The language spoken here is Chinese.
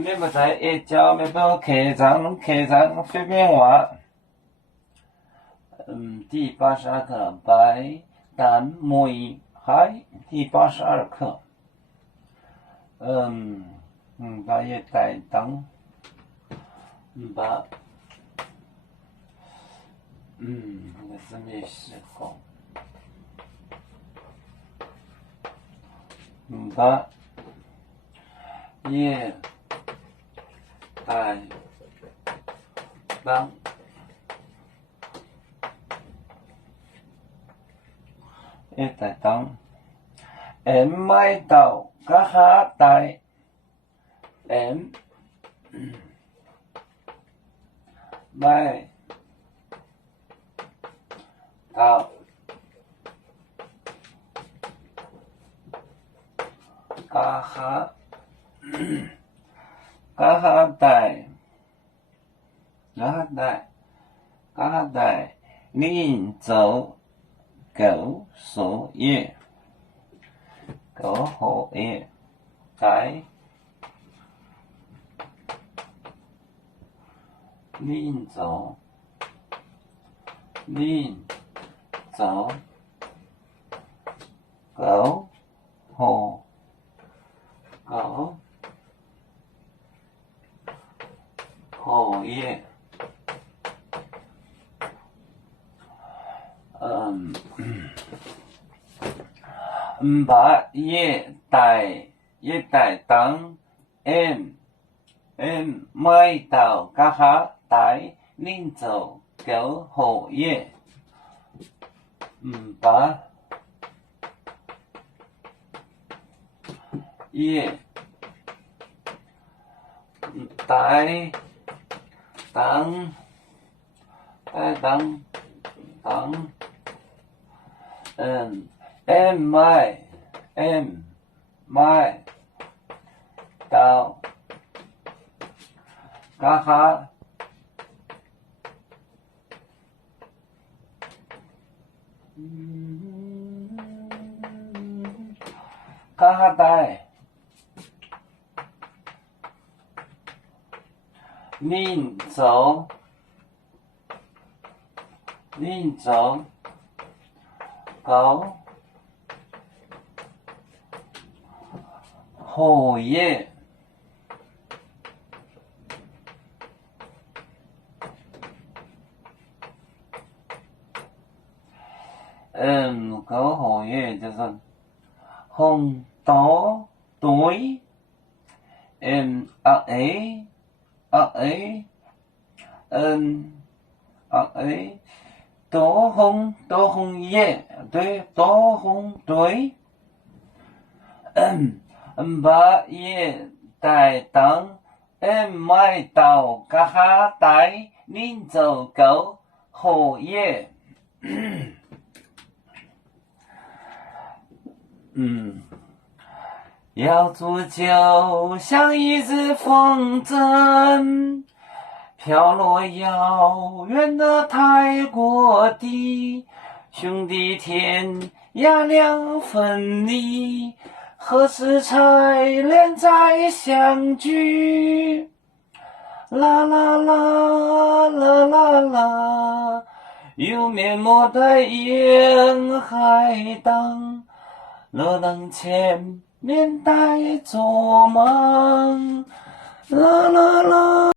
免不在一脚免不客栈随便玩。第82课白蛋梅海，第82课。把也带当，把，我是没试过。把也带当，也带当，買到加下帶買到加下帶恁做狗所業狗好業帶恁做狗好業把也帶當買到加下帶恁做狗好業把也帶當買到加下帶恁做狗好業狗好業就是紅多對多紅業對多紅對把也帶當買到加下帶恁做狗好業要煮酒像一只风筝飘落遥远的泰国地，兄弟天涯两分离，何时才能再相聚？啦啦啦啦啦啦，有面膜的沿海荡，路灯前面带着梦，啦啦啦。